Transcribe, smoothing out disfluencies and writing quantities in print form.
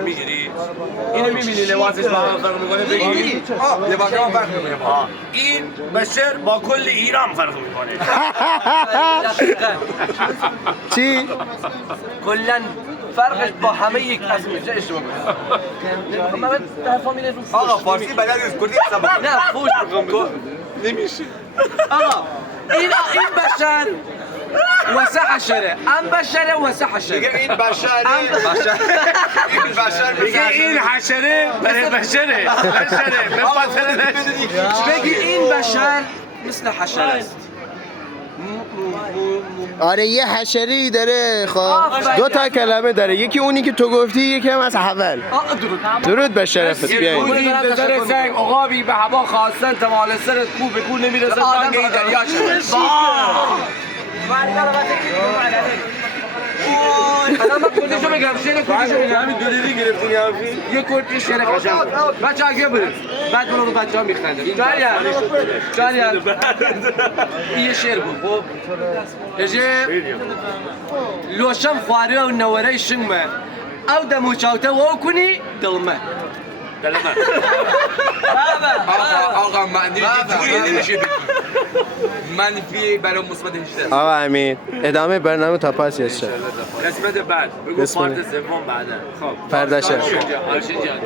میگیری؟ اینو میبینی لباسش با هم فرق میکنه بگیری؟ لباس هم فرق میکنه. این بشر با کل ایران فرق میکنه. چی؟ کلا فرقش با همه یک از میشه اشتباه آقا فارسی بلد نیست کردی حساب نه فوش میخوام نمیشه. آقا این بشر وسع حشره ام بشره وسع حشره میگه این بشره این بشر میگه این حشره برای بشره به فاصله بگی این بشر مثل حشره است آره یه حشری داره خب 2 تا کلمه داره، یکی اونی که تو گفتی، یکی هم از اول. درود به شرفت. بیایید بودی به سر سنگ عقابی به هوا خواستن تمال سرت کو به کو نمیرسه تانگه این دریا شد. الان من کردشو بگم شعر کردشو بگم همین دوریدی گرفتین یا یه کرد شعر قشنگ بچه ها بریم بعد برو رو بچه ها میخندن جاریان این یه شعر بود خب اجه لوشم خواره و نوره شنگمه او دمو چاوته و او کنی دلمه آقا معنی نمیشه بگی منفی برای مثبت 18. آقا امین ادامه برنامه تا پس یشه قسمت بعد بگو پارت سوم بعدا. خب پرداشه آرشین جان